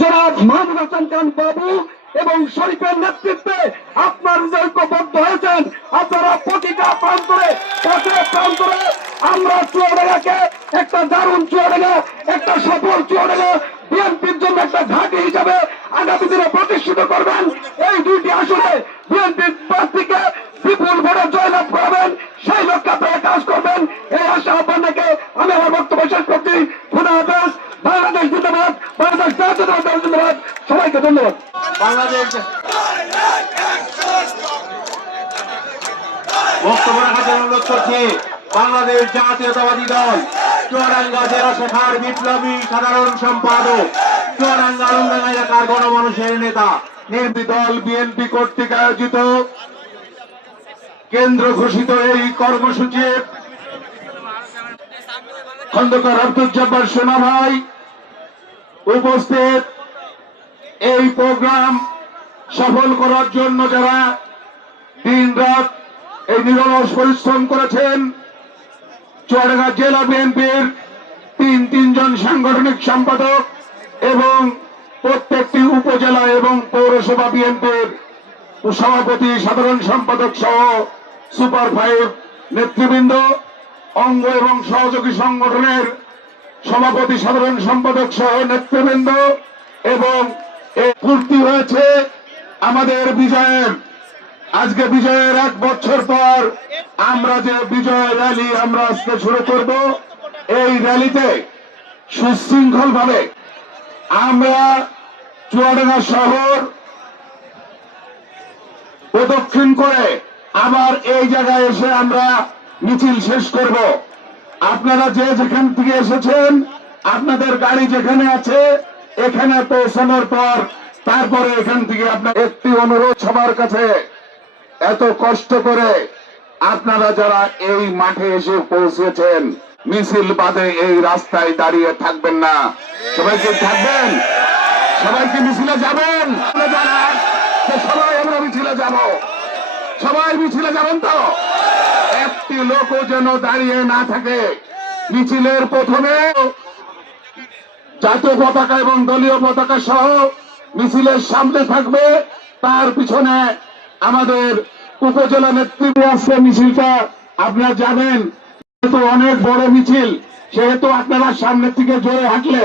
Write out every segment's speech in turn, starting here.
জনাব মাহমুদ হাসান খান বাবু এবং শরীফের নেতৃত্বে আপনার ঐক্যবদ্ধ হয়েছেন। আপনারা প্রতিটা প্রান্তরে প্রান্তরে আমরা চুয়াডাঙ্গাকে একটা দারুণ চুয়াডাঙ্গা একটা সফল চুয়াডাঙ্গা বিএনপির জন্য একটা ঘাঁটি হিসাবে আগামী দিনে প্রতিষ্ঠিত করবেন। এই দুইটি আসনে বিএনপির প্রার্থীকে বিপুল ভোটে জয়লাভ করাবেন, সেই লক্ষ্যে আপনারা কাজ করবেন। এই আশা আপনাকে আমি আমার বক্তব্য শেষ করছি খুদা হাফেজ বাংলাদেশ জিন্দাবাদ জাতীয়তাবাদ দল জিন্দাবাদ সবাইকে ধন্যবাদ। বাংলাদেশ। বক্তব্য রাখার জন্য অনুরোধ করছি, বাংলাদেশ জাতীয়তাবাদী দল, চুয়াডাঙ্গা জেলা শাখার বিপ্লবী সাধারণ সম্পাদক, চুয়াডাঙ্গা আনন্দা এলাকার গণমানুষের নেতা নির্বি দল বিএনপি কর্তৃক আয়োজিত কেন্দ্র ঘোষিত এই কর্মসূচি খন্দকার আব্দুল জব্বার সোনা ভাই উপস্থিত এই প্রোগ্রাম সফল করার জন্য যারা দিন রাত এই নিরলস পরিশ্রম করেছেন, চুয়াডাঙ্গা জেলা বিএনপির তিন, তিনজন সাংগঠনিক সম্পাদক এবং প্রত্যেকটি উপজেলা এবং পৌরসভা বিএনপির সভাপতি, সাধারণ সম্পাদক সহ সুপার ফাইভ নেতৃবৃন্দ, অঙ্গ এবং সহযোগী সংগঠনের সভাপতি সাধারণ সম্পাদক সহ নেতৃবৃন্দ এবং এ পূর্তি হয়েছে আমাদের বিজয়ের। আজকে বিজয়ের এক বছর পর আমরা যে বিজয় র্যালি আমরা আজকে শুরু করব, এই র্যালিতে সুশৃঙ্খল ভাবে আমরা চুয়াডাঙ্গা শহর প্রদক্ষিণ করে আবার এই জায়গায় এসে আমরা মিছিল শেষ করব। আপনারা যে যেখান থেকে এসেছেন, আপনাদের গাড়ি যেখানে আছে, এখানে পৌঁছানোর পর তারপরে এখান থেকে আপনার একটি অনুরোধ সবার কাছে, এত কষ্ট করে আপনারা যারা এই মাঠে এসে পৌঁছেছেন, মিছিল বাদে এই রাস্তায় দাঁড়িয়ে থাকবেন না। সবাই কি থাকবেন? সবাই কি মিছিলে যাবেন? সবাই আমরা মিছিলে যাব। সবাই মিছিলে যাবেন তো? একটি লোকও যেন দাঁড়িয়ে না থাকে। মিছিলের প্রথমে জাতীয় পতাকা এবং দলীয় পতাকা সহ মিছিলের সামনে থাকবে। তার পিছনে আমাদের উপজেলা নেতৃত্বে আসছে মিছিলটা। আপনারা জানেন, যেহেতু অনেক বড় মিছিল, সেহেতু আপনারা সামনের থেকে জোরে হাঁটলে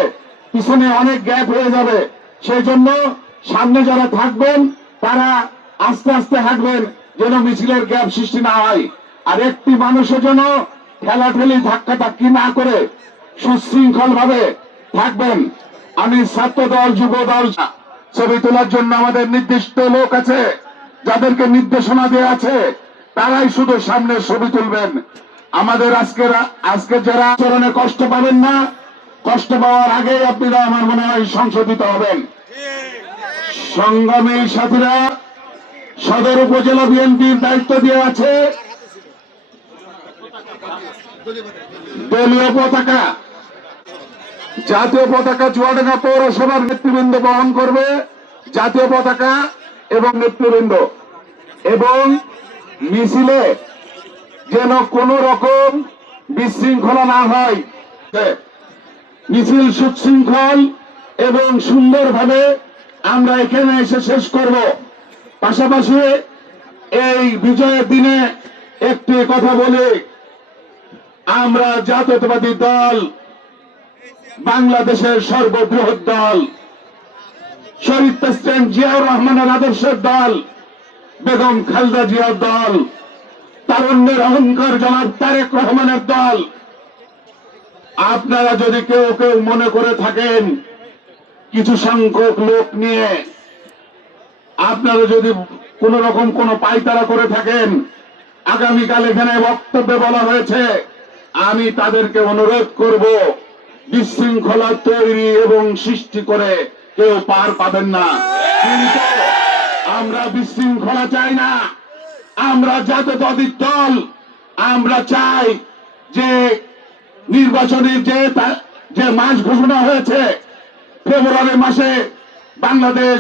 পিছনে অনেক গ্যাপ হয়ে যাবে। সেই জন্য সামনে যারা থাকবেন, তারা আস্তে আস্তে হাঁটবেন, যেন মিছিলের গ্যাপ সৃষ্টি না হয়। আর একটি মানুষের জন্য ঠেলাঠেলি ধাক্কা ধাক্কি না করে সুশৃঙ্খল ভাবে থাকবেন। আমি ছাত্র দল যুব দল ছবি তোলার জন্য আমাদের নির্দিষ্ট লোক আছে, যাদেরকে নির্দেশনা দেওয়া আছে, তারাই শুধু সামনে ছবি তুলবেন। আমাদের আজকের, আজকে যারা আচরণে কষ্ট পাবেন না, কষ্ট পাওয়ার আগেই আপনারা আমার মনে হয় সংশোধিত হবেন। সংগ্রামী সাথীরা, সদর উপজেলা বিএনপির দায়িত্ব দেওয়া আছে। দলীয় পতাকা। জাতীয় পতাকা চুয়াডাঙ্গা পৌরসভার নেতৃবৃন্দ বহন করবে। জাতীয় পতাকা এবং নেতৃবৃন্দ। এবং মিছিলে যেন কোন রকম বিশৃঙ্খলা না হয়। মিছিল সুশৃঙ্খল এবং সুন্দরভাবে আমরা এখানে এসে শেষ করব। পাশাপাশি এই বিজয়ের দিনে একটি কথা বলি। আমরা জাতীয়তাবাদী দল, বাংলাদেশের সর্ববৃহৎ দল শহীদ প্রেসিডেন্ট জিয়াউর রহমানের আদর্শের দল, বেগম খালদা জিয়ার দল, তারুণ্যের অহংকার জনাব তারেক রহমানের দল। আপনারা যদি কেউ কেউ মনে করে থাকেন, কিছু সংখ্যক লোক নিয়ে, আপনারা যদি কোন রকম কোন পাইতারা করে থাকেন, আগামীকাল এখানে বক্তব্যে বলা হয়েছে আমি তাদেরকে অনুরোধ করব, বিশৃঙ্খলা তৈরি এবং সৃষ্টি করে কেউ পার পাবেন না। আমরা বিশৃঙ্খলা চাই না। আমরা জাতীয়তাবাদী দল। আমরা চাই যে নির্বাচনের যে যে মাস ঘোষণা হয়েছে, ফেব্রুয়ারি মাসে বাংলাদেশ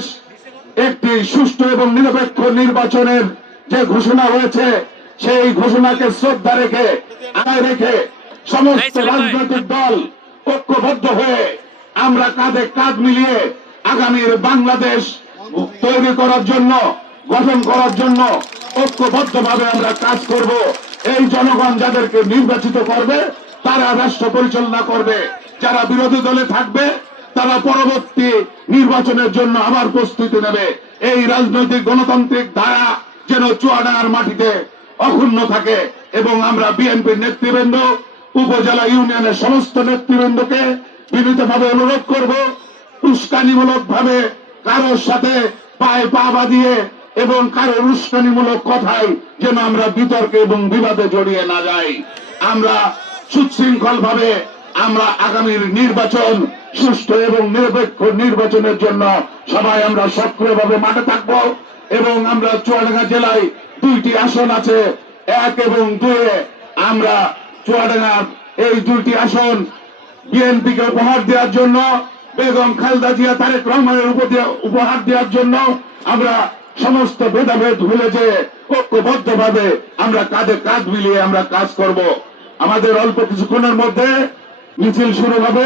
একটি সুষ্ঠু এবং নিরপেক্ষ নির্বাচনের যে ঘোষণা হয়েছে সেই ঘোষণাকে শ্রদ্ধা রেখে আয় রেখে সমস্ত রাজনৈতিক দল ঐক্যবদ্ধ হয়ে আমরা কাঁধে কাঁধ মিলিয়ে আগামীর বাংলাদেশ তৈরি করার জন্য গঠন করার জন্য ঐক্যবদ্ধভাবে আমরা কাজ করব। এই জনগণ যাদেরকে নির্বাচিত করবে তারা রাষ্ট্র পরিচালনা করবে। যারা বিরোধী দলে থাকবে তারা পরবর্তী নির্বাচনের জন্য আবার প্রস্তুতি নেবে। এই রাজনৈতিক গণতান্ত্রিক ধারা যেন চুয়াডাঙ্গার মাটিতে অক্ষুণ্ণ থাকে। এবং আমরা বিএনপির নেতৃবৃন্দ, উপজেলা ইউনিয়নের সমস্ত নেতৃবৃন্দকে বিনীতভাবে অনুরোধ করব উস্কানিমূলক ভাবে কারোর সাথে পায়ে পা বাঁধিয়ে এবং কারোর উস্কানিমূলক কথায় যেন আমরা বিতর্কে এবং বিবাদে জড়িয়ে না যাই। আমরা সুশৃঙ্খল ভাবে আমরা আগামীর নির্বাচন সুষ্ঠু এবং নিরপেক্ষ নির্বাচনের জন্য সবাই আমরা সক্রিয়ভাবে মাঠে থাকব এবং আমরা চুয়াডাঙ্গা জেলায় দুইটি আসন আছে এক এবং দুয়ে আমরা চুয়াডাঙ্গা এই দুইটি আসন বিএনপিকে উপহার দেওয়ার জন্য, বেগম খালেদা জিয়া, তারেক রহমানের উপহার দেওয়ার জন্য আমরা সমস্ত ভেদাভেদ ভুলে যে ঐক্যবদ্ধ ভাবে আমরা কাঁধে কাঁধ মিলিয়ে আমরা কাজ করব। আমাদের অল্প কিছুক্ষণের মধ্যে মিছিল শুরু হবে।